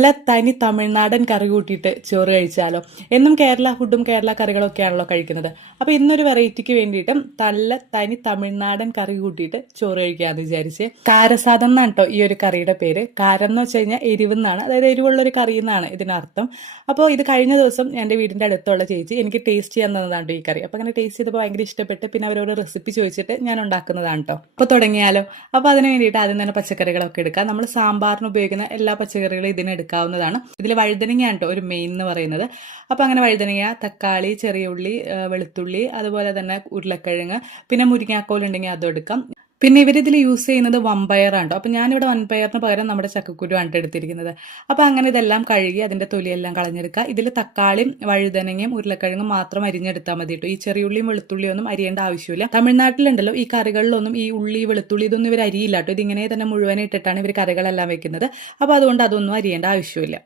നല്ല തനി തമിഴ്നാടൻ കറി കൂട്ടിയിട്ട് ചോറ് കഴിച്ചാലോ. എന്നും കേരള ഫുഡും കേരള കറികളൊക്കെയാണല്ലോ കഴിക്കുന്നത്. അപ്പോൾ ഇന്നൊരു വെറൈറ്റിക്ക് വേണ്ടിയിട്ട് നല്ല തനി തമിഴ്നാടൻ കറി കൂട്ടിയിട്ട് ചോറ് കഴിക്കാമെന്ന് വിചാരിച്ച്. കാരസാദം എന്നാണ് കേട്ടോ ഈ ഒരു കറിയുടെ പേര്. കാരം എന്ന് വെച്ച് കഴിഞ്ഞാൽ എരിവെന്നാണ്, അതായത് എരിവുള്ളൊരു കറി എന്നാണ് ഇതിനർത്ഥം. അപ്പോൾ ഇത് കഴിഞ്ഞ ദിവസം എൻ്റെ വീടിൻ്റെ അടുത്തുള്ള ചേച്ചി എനിക്ക് ടേസ്റ്റ് ചെയ്യാൻ തന്നതാണ് ഈ കറി. അപ്പോൾ അങ്ങനെ ടേസ്റ്റ് ചെയ്തപ്പോൾ ഭയങ്കര ഇഷ്ടപ്പെട്ട് പിന്നെ അവരോട് റെസിപ്പി ചോദിച്ചിട്ട് ഞാൻ ഉണ്ടാക്കുന്നതാണ് കേട്ടോ. അപ്പോൾ തുടങ്ങിയാലോ. അപ്പോൾ അതിന് വേണ്ടിയിട്ട് ആദ്യം തന്നെ പച്ചക്കറികളൊക്കെ എടുക്കാം. നമ്മൾ സാമ്പാറിന് ഉപയോഗിക്കുന്ന എല്ലാ പച്ചക്കറികളും ഇതിന് എടുക്കാവുന്നതാണ്. ഇതിൽ വഴുതനങ്ങയാണ് കേട്ടോ ഒരു മെയിൻ എന്ന് പറയുന്നത്. അപ്പോൾ അങ്ങനെ വഴുതനങ്ങ, തക്കാളി, ചെറിയ ഉള്ളി, വെളുത്തുള്ളി, അതുപോലെ തന്നെ ഉരുളക്കിഴങ്ങ്, പിന്നെ മുരിങ്ങാക്കോൽ ഉണ്ടെങ്കിൽ അതും എടുക്കാം. പിന്നെ ഇവരിതിൽ യൂസ് ചെയ്യുന്നത് വൻപയറാണ്. അപ്പോൾ ഞാനിവിടെ വൻപയറിന് പകരം നമ്മുടെ ചക്കക്കുരുവാണ് എടുത്തിരിക്കുന്നത്. അപ്പോൾ അങ്ങനെ ഇതെല്ലാം കഴുകി അതിൻ്റെ തൊലിയെല്ലാം കളഞ്ഞെടുക്കുക. ഇതിൽ തക്കാളിയും വഴുതനങ്ങയും ഉരുളക്കിഴങ്ങും മാത്രം അരിഞ്ഞെടുത്താൽ മതി കേട്ടോ. ഈ ചെറിയുള്ളിയും വെളുത്തുള്ളിയും ഒന്നും അരിയേണ്ട ആവശ്യമില്ല. തമിഴ്നാട്ടിലുണ്ടല്ലോ ഈ കറികളിലൊന്നും ഈ ഉള്ളി, വെളുത്തുള്ളി ഇതൊന്നും ഇവർ അരിയില്ല കേട്ടോ. ഇതിങ്ങനെ തന്നെ മുഴുവൻ ഇട്ടിട്ടാണ് ഇവർ കറികളെല്ലാം വെക്കുന്നത്. അപ്പോൾ അതുകൊണ്ട് അതൊന്നും അരിയേണ്ട ആവശ്യമില്ല.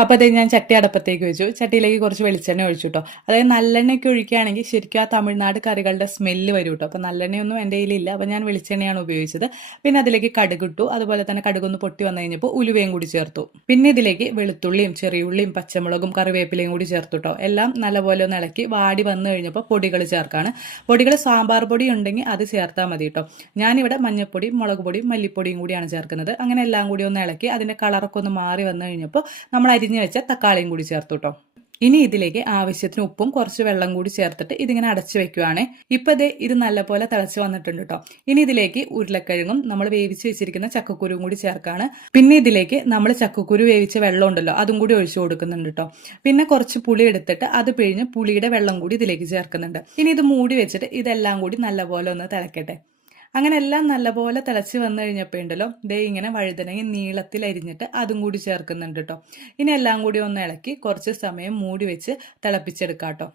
അപ്പോൾ അത് ഞാൻ ചട്ടി അടപ്പത്തേക്ക് വെച്ചു. ചട്ടിയിലേക്ക് കുറച്ച് വെളിച്ചെണ്ണ ഒഴിച്ചു കേട്ടോ. അതായത് നല്ലെണ്ണയൊക്കെ ഒഴിക്കുകയാണെങ്കിൽ ശരിക്കും ആ തമിഴ്നാട് കറികളുടെ സ്മെല്ല് വരും കേട്ടോ. അപ്പോൾ നല്ലെണ്ണയൊന്നും എൻ്റെ കയ്യിലില്ല, അപ്പോൾ ഞാൻ വെളിച്ചെണ്ണയാണ് ഉപയോഗിച്ചത്. പിന്നെ അതിലേക്ക് കടുകിട്ടു. അതുപോലെ തന്നെ കടുകൊന്ന് പൊട്ടി വന്നു കഴിഞ്ഞപ്പോൾ ഉലുവയും കൂടി ചേർത്തു. പിന്നെ ഇതിലേക്ക് വെളുത്തുള്ളിയും ചെറിയുള്ളിയും പച്ചമുളകും കറിവേപ്പിലയും കൂടി ചേർത്തു കേട്ടോ. എല്ലാം നല്ലപോലെ ഒന്ന് ഇളക്കി വാടി വന്നു കഴിഞ്ഞപ്പോൾ പൊടികൾ ചേർക്കാണ്. പൊടികൾ സാമ്പാർ പൊടി ഉണ്ടെങ്കിൽ അത് ചേർത്താൽ മതി കേട്ടോ. ഞാനിവിടെ മഞ്ഞൾപ്പൊടി, മുളക് പൊടിയും മല്ലിപ്പൊടിയും കൂടിയാണ് ചേർക്കുന്നത്. അങ്ങനെ എല്ലാം കൂടി ഒന്ന് ഇളക്കി അതിൻ്റെ കളറൊക്കെ ഒന്ന് മാറി വന്നു കഴിഞ്ഞപ്പോൾ നമ്മൾ അരിഞ്ഞു വെച്ച തക്കാളിയും കൂടി ചേർത്തു കേട്ടോ. ഇനി ഇതിലേക്ക് ആവശ്യത്തിന് ഉപ്പും കുറച്ച് വെള്ളം കൂടി ചേർത്തിട്ട് ഇതിങ്ങനെ അടച്ചു വെക്കുവാണേ. ഇപ്പൊ ഇത് നല്ലപോലെ തിളച്ച് വന്നിട്ടുണ്ട് കേട്ടോ. ഇനി ഇതിലേക്ക് ഉരുളക്കിഴങ്ങും നമ്മൾ വേവിച്ച് വെച്ചിരിക്കുന്ന ചക്കക്കുരുവും കൂടി ചേർക്കാണ്. പിന്നെ ഇതിലേക്ക് നമ്മൾ ചക്കക്കുരു വേവിച്ച വെള്ളം ഉണ്ടല്ലോ അതും കൂടി ഒഴിച്ചു കൊടുക്കുന്നുണ്ട് കേട്ടോ. പിന്നെ കുറച്ച് പുളി എടുത്തിട്ട് അത് പിഴിഞ്ഞ് പുളിയുടെ വെള്ളം കൂടി ഇതിലേക്ക് ചേർക്കുന്നുണ്ട്. ഇനി ഇത് മൂടി വെച്ചിട്ട് ഇതെല്ലാം കൂടി നല്ലപോലെ ഒന്ന് തിളക്കട്ടെ. അങ്ങനെ എല്ലാം നല്ലപോലെ തിളച്ച് വന്നു കഴിഞ്ഞപ്പോൾ ഉണ്ടല്ലോ ഇങ്ങനെ വഴുതനങ്ങ നീളത്തിൽ അരിഞ്ഞിട്ട് അതും കൂടി ചേർക്കുന്നുണ്ട് കേട്ടോ. ഇനി എല്ലാം കൂടി ഒന്ന് ഇളക്കി കുറച്ച് സമയം മൂടി വെച്ച് തിളപ്പിച്ചെടുക്കാം കേട്ടോ.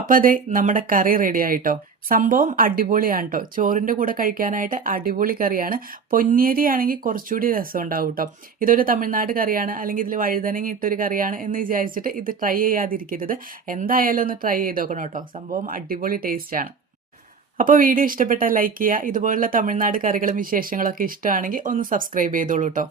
അപ്പോൾ നമ്മുടെ കറി റെഡി ആയിട്ടോ. സംഭവം അടിപൊളിയാണ് കേട്ടോ. ചോറിൻ്റെ കൂടെ കഴിക്കാനായിട്ട് അടിപൊളി കറിയാണ്. പൊന്നിയരി ആണെങ്കിൽ കുറച്ചുകൂടി രസം ഉണ്ടാവും കേട്ടോ. ഇതൊരു തമിഴ്നാട് കറിയാണ്, അല്ലെങ്കിൽ ഇതിൽ വഴുതനങ്ങ ഇട്ടൊരു കറിയാണ് എന്ന് വിചാരിച്ചിട്ട് ഇത് ട്രൈ ചെയ്യാതിരിക്കരുത്. എന്തായാലും ഒന്ന് ട്രൈ ചെയ്ത് നോക്കണം കേട്ടോ. സംഭവം അടിപൊളി ടേസ്റ്റാണ്. അപ്പോൾ വീഡിയോ ഇഷ്ടപ്പെട്ടാൽ ലൈക്ക് ചെയ്യുക. ഇതുപോലുള്ള തമിഴ്നാട് കറികളും വിശേഷങ്ങളൊക്കെ ഇഷ്ടമാണെങ്കിൽ ഒന്ന് സബ്സ്ക്രൈബ് ചെയ്തോളൂ കേട്ടോ.